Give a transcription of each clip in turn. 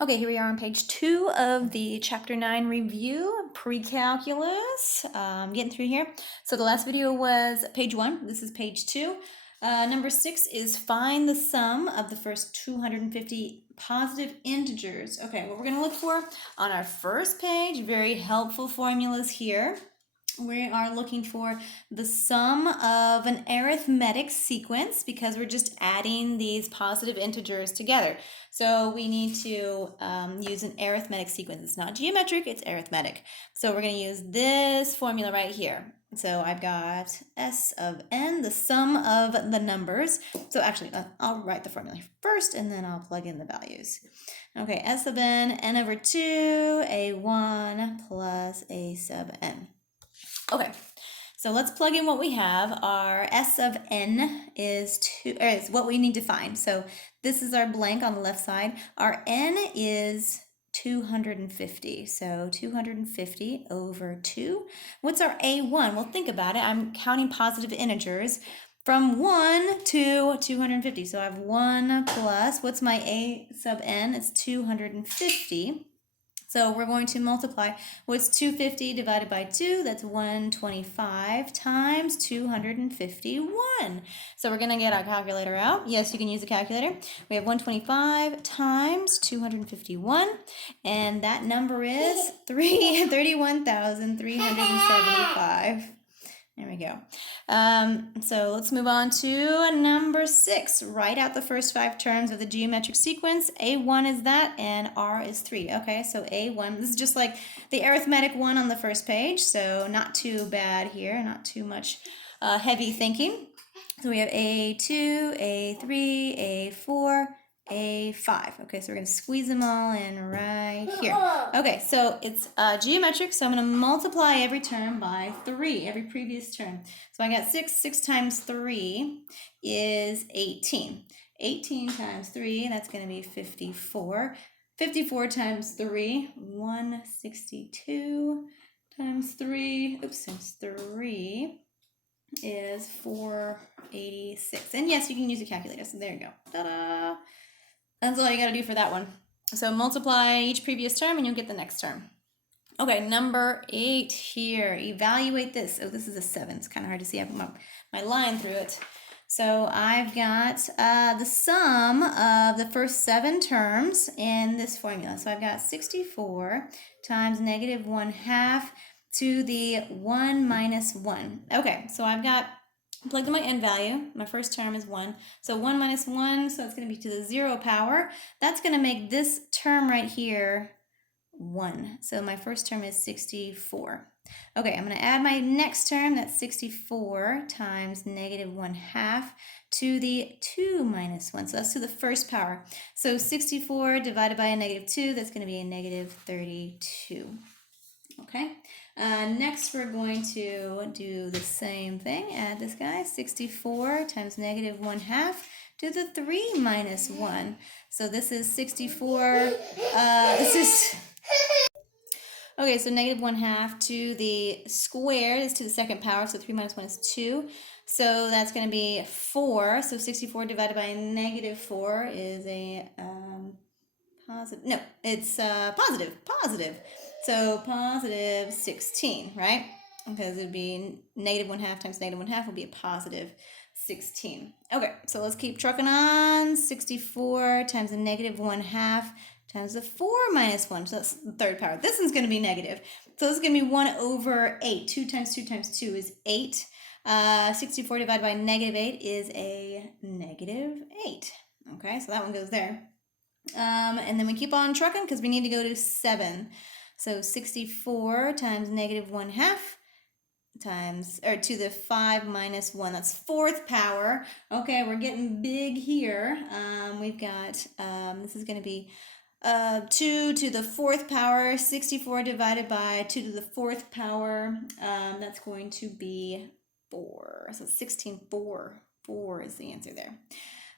Okay, here we are on page 2 of the Chapter 9 review, Pre-Calculus. Getting through here. So the last video was page 1. This is page 2. Number 6 is find the sum of the first 250 positive integers. Okay, what we're going to look for on our first page, very helpful formulas here. We are looking for the sum of an arithmetic sequence because we're just adding these positive integers together. So we need to use an arithmetic sequence. It's not geometric, it's arithmetic. So we're going to use this formula right here. So I've got S of n, the sum of the numbers. So actually, I'll write the formula first and then I'll plug in the values. Okay, S of n over 2, a1 plus a sub n. Okay, so let's plug in what we have. Our S of n is what we need to find. So this is our blank on the left side. Our n is 250. So 250 over 2. What's our a1? Well, think about it. I'm counting positive integers from 1 to 250. So I have 1 plus, what's my a sub n? It's 250. So we're going to multiply what's 250 divided by 2, that's 125 times 251. So we're going to get our calculator out. Yes, you can use a calculator. We have 125 times 251, and that number is 31,375. There we go. So let's move on to number 6. Write out the first 5 terms of the geometric sequence. A1 is that, and R is 3. Okay, so A1, this is just like the arithmetic one on the first page, so not too bad here, not too much heavy thinking. So we have A2, A3, A4, A5. Okay, so we're going to squeeze them all in right here. Okay, so it's geometric, so I'm going to multiply every term by 3, every previous term. So I got 6. 6 times 3 is 18. 18 times 3, that's going to be 54. 54 times 3, 162 times 3, times 3 is 486. And yes, you can use a calculator, so there you go. Ta-da! That's all you got to do for that one. So multiply each previous term and you'll get the next term. Okay, number 8 here. Evaluate this. Oh, this is a 7. It's kind of hard to see. I put my line through it. So I've got the sum of the first 7 terms in this formula. So I've got 64 times negative 1/2 to the 1 minus 1. Okay, so I've got plugged in my n value. My first term is 1. So 1 minus 1, so it's going to be to the 0 power. That's going to make this term right here 1. So my first term is 64. Okay, I'm going to add my next term. That's 64 times negative 1/2 to the 2 minus 1. So that's to the first power. So 64 divided by a negative 2, that's going to be a negative 32. Okay, next we're going to do the same thing. Add this guy, 64 times negative 1/2 to the 3 minus 1. So this is 64, okay, so negative 1/2 to the square is to the second power, so 3 minus 1 is 2. So that's going to be 4. So 64 divided by negative 4 is a positive. No, it's positive. So positive 16, right? Because it would be negative 1/2 times negative 1/2 will be a positive 16. Okay, so let's keep trucking on. 64 times the negative 1/2 times the 4 minus 1. So that's the third power. This one's going to be negative. So this is going to be 1 over 8. 2 times 2 times 2 is 8. 64 divided by negative 8 is a negative 8. Okay, so that one goes there. And then we keep on trucking because we need to go to 7. So 64 times negative 1/2 times, or to the 5 minus 1. That's fourth power. Okay, we're getting big here. We've got, this is going to be 2 to the 4th power. 64 divided by 2 to the 4th power. That's going to be 4. So 16, 4. 4 is the answer there.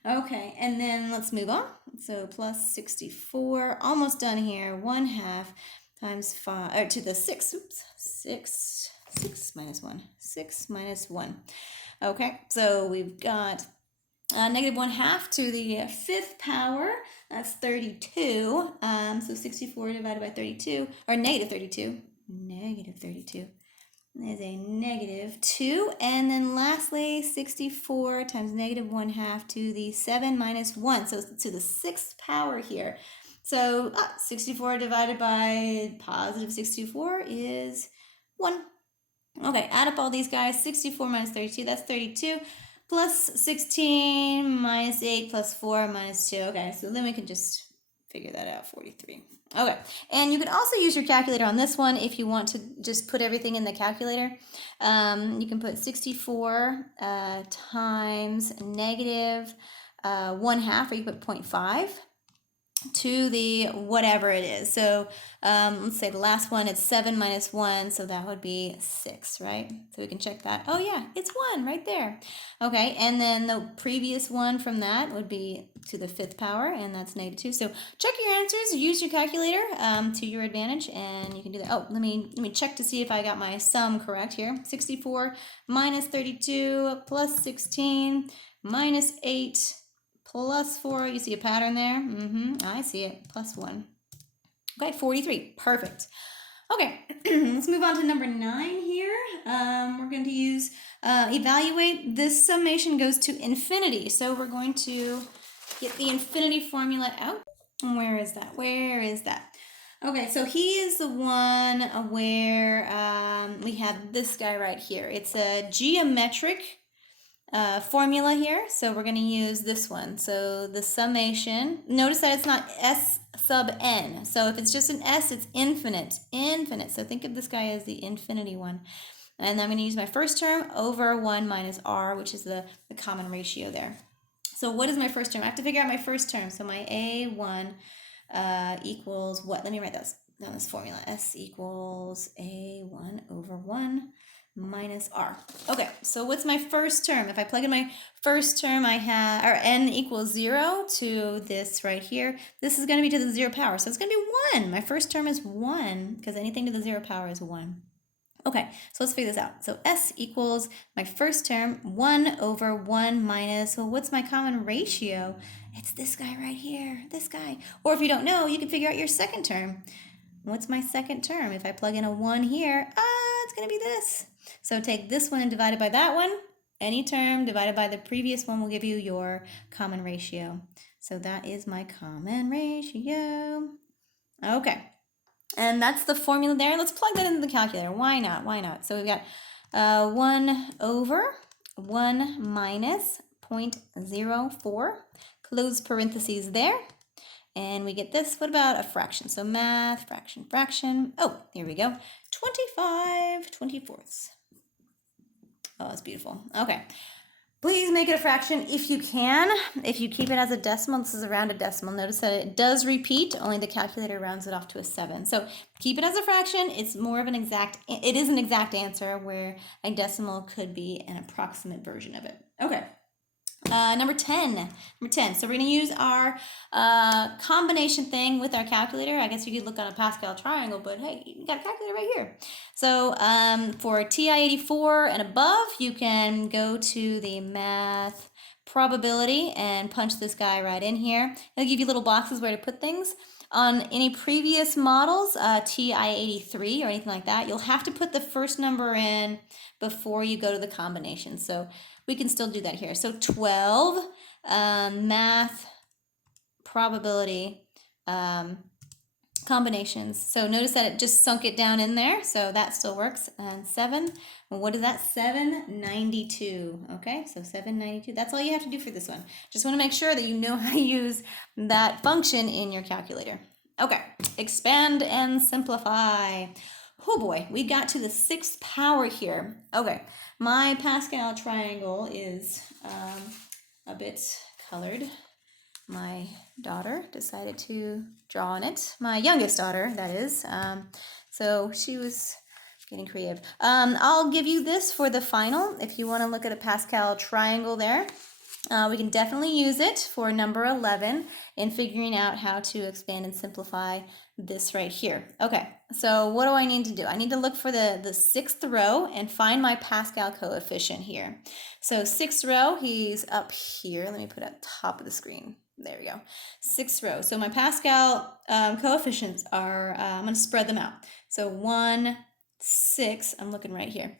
Okay, and then let's move on. So plus 64, almost done here. 1/2 times 5, or to the 6. Oops, 6 minus 1. 6 minus 1. Okay, so we've got Negative 1/2 to the 5th power, that's 32. So 64 divided by 32, or negative 32. Negative 32 is a negative 2. And then lastly, 64 times negative 1/2 to the 7 minus 1. So to the 6th power here. So 64 divided by positive 64 is 1. Okay, add up all these guys. 64 minus 32, that's 32. Plus 16 minus 8 plus 4 minus 2. Okay, so then we can just figure that out, 43. Okay, and you can also use your calculator on this one if you want to just put everything in the calculator. You can put 64 times negative 1/2, or you put 0.5 to the whatever it is. So let's say the last one, it's 7 minus 1, so that would be 6, right? So we can check that. Oh yeah, it's 1 right there. Okay, and then the previous one from that would be to the 5th power, and that's negative 2. So check your answers, use your calculator to your advantage, and you can do that. Oh, let me check to see if I got my sum correct here. 64 minus 32 plus 16 minus 8 plus 4, you see a pattern there? I see it, plus 1. Okay, 43, perfect. Okay, let's move on to number 9 here. We're going to use evaluate. This summation goes to infinity, so we're going to get the infinity formula out. Where is that? Where is that? Okay, so he is the one where we have this guy right here. It's a geometric formula here, so we're going to use this one. So the summation, notice that it's not S sub n. So if it's just an S, it's infinite. So think of this guy as the infinity one. And I'm going to use my first term over 1 minus r, which is the common ratio there. So what is my first term? I have to figure out my first term. So my a1 equals what? Let me write this down, this formula. S equals a1 over 1 minus r. Okay, so what's my first term? If I plug in my first term, I have, or n equals 0 to this right here. This is going to be to the 0 power, so it's going to be 1. My first term is 1, because anything to the 0 power is 1. Okay, so let's figure this out. So S equals my first term, 1 over 1 minus, well, what's my common ratio? It's this guy right here, this guy. Or if you don't know, you can figure out your second term. What's my second term? If I plug in a 1 here, it's going to be this. So take this one and divide it by that one. Any term divided by the previous one will give you your common ratio. So that is my common ratio. Okay. And that's the formula there. Let's plug that into the calculator. Why not? Why not? So we've got 1 over 1 minus 0.04. Close parentheses there. And we get this. What about a fraction? So math, fraction. Oh, here we go. 25 24ths. Oh, that's beautiful. Okay. Please make it a fraction if you can. If you keep it as a decimal, this is a rounded decimal. Notice that it does repeat, only the calculator rounds it off to a 7. So keep it as a fraction. It's more of an exact, it is an exact answer where a decimal could be an approximate version of it. Okay. Number 10. So we're going to use our combination thing with our calculator. I guess you could look on a PreCal triangle, but hey, you got a calculator right here. So for TI-84 and above, you can go to the math probability and punch this guy right in here. It'll give you little boxes where to put things. On any previous models, TI-83 or anything like that, you'll have to put the first number in before you go to the combination. So we can still do that here. So 12, math probability combinations. So notice that it just sunk it down in there. So that still works. And 7, well, what is that? 792. Okay, so 792. That's all you have to do for this one. Just want to make sure that you know how to use that function in your calculator. Okay, expand and simplify. Oh boy, we got to the 6th power here. Okay, my PreCal triangle is a bit colored. My daughter decided to draw on it. My youngest daughter, that is. So she was getting creative. I'll give you this for the final if you want to look at a PreCal triangle there. We can definitely use it for number 11 in figuring out how to expand and simplify this right here. Okay, so what do I need to do? I need to look for the sixth row and find my Pascal coefficient here. So sixth row, he's up here. Let me put it at the top of the screen. There we go. Sixth row. So my Pascal coefficients are, I'm going to spread them out. So 1, 6, I'm looking right here.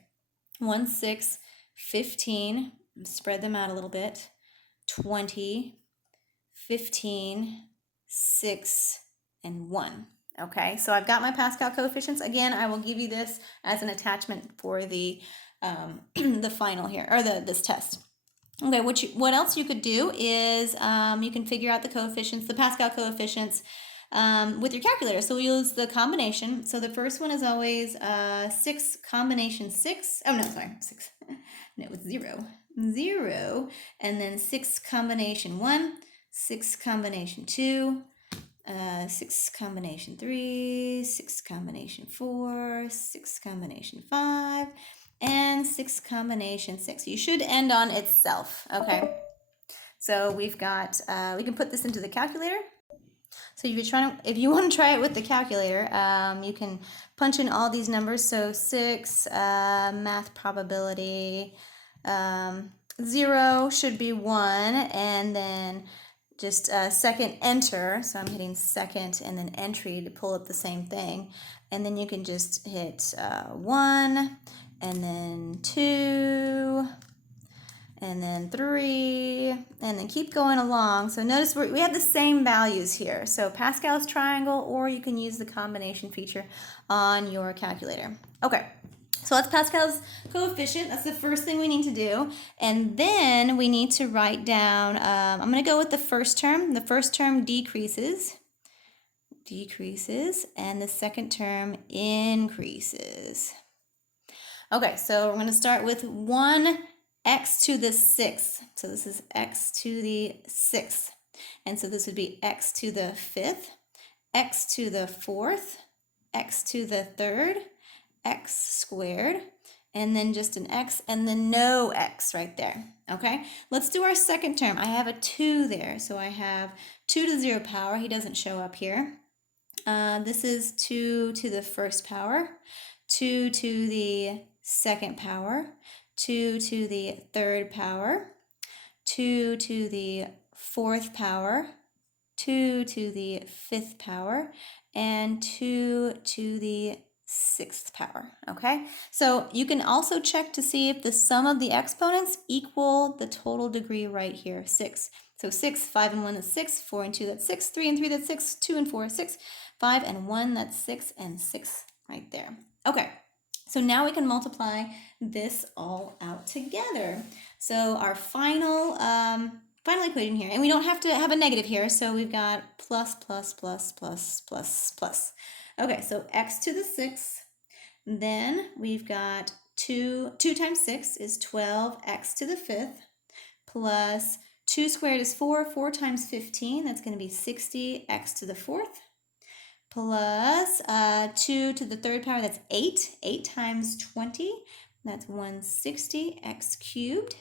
1, 6, 15, spread them out a little bit. 20, 15, 6, and 1. Okay, so I've got my Pascal coefficients. Again, I will give you this as an attachment for the the final here, or this test. Okay, what else you could do is you can figure out the coefficients, the Pascal coefficients, with your calculator. So we'll use the combination. So the first one is always 6 combination 6. Oh, no, sorry, 6. No, it's 0. 0, and then 6 combination 1, 6 combination 2, 6 combination 3, 6 combination 4, 6 combination 5, and 6 combination 6. You should end on itself, okay? So we've got, we can put this into the calculator. So if you want to try it with the calculator, you can punch in all these numbers. So 6, math probability, 0 should be 1, and then just second enter. So I'm hitting second and then entry to pull up the same thing. And then you can just hit 1, and then 2, and then 3, and then keep going along. So notice we have the same values here. So Pascal's triangle, or you can use the combination feature on your calculator. Okay, so that's Pascal's coefficient. That's the first thing we need to do. And then we need to write down, I'm going to go with the first term. The first term decreases, and the second term increases. Okay, so we're going to start with 1x to the 6th. So this is x to the 6th. And so this would be x to the 5th, x to the 4th, x to the 3rd, x squared, and then just an x, and then no x right there. Okay, let's do our second term. I have a 2 there, so I have 2 to the 0 power. He doesn't show up here. This is 2 to the first power, 2 to the second power, 2 to the third power, 2 to the fourth power, 2 to the fifth power, and 2 to the sixth power. Okay, so you can also check to see if the sum of the exponents equal the total degree right here, 6. So 6, 5 and 1, that's 6, 4 and 2, that's 6, 3 and 3, that's 6, 2 and 4, 6, 5 and 1, that's 6, and 6 right there. Okay, so now we can multiply this all out together. So our final equation here, and we don't have to have a negative here, so we've got plus, plus, plus, plus, plus, plus. Okay, so x to the 6th, then we've got 2 times 6 is 12x to the 5th, plus 2 squared is 4, 4 times 15, that's going to be 60x to the 4th, plus 2 to the third power, that's 8. 8 times 20, that's 160x cubed.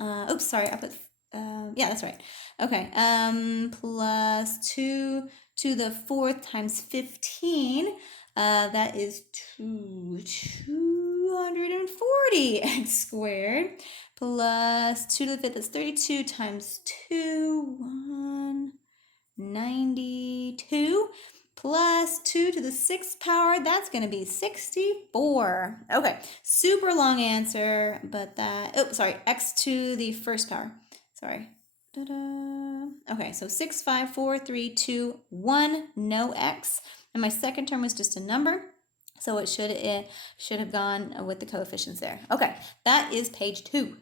Oops, sorry, I put, yeah, that's right. Okay, plus 2 to the 4th times 15, that is 240x squared, plus 2 to the 5th, that's 32 times 2, 192, plus 2 to the 6th power, that's going to be 64. Okay, super long answer, but that, oh, sorry, x to the first power. Sorry. Okay, so 6, 5, 4, 3, 2, 1, no x. And my second term was just a number, so it should have gone with the coefficients there. Okay, that is page 2.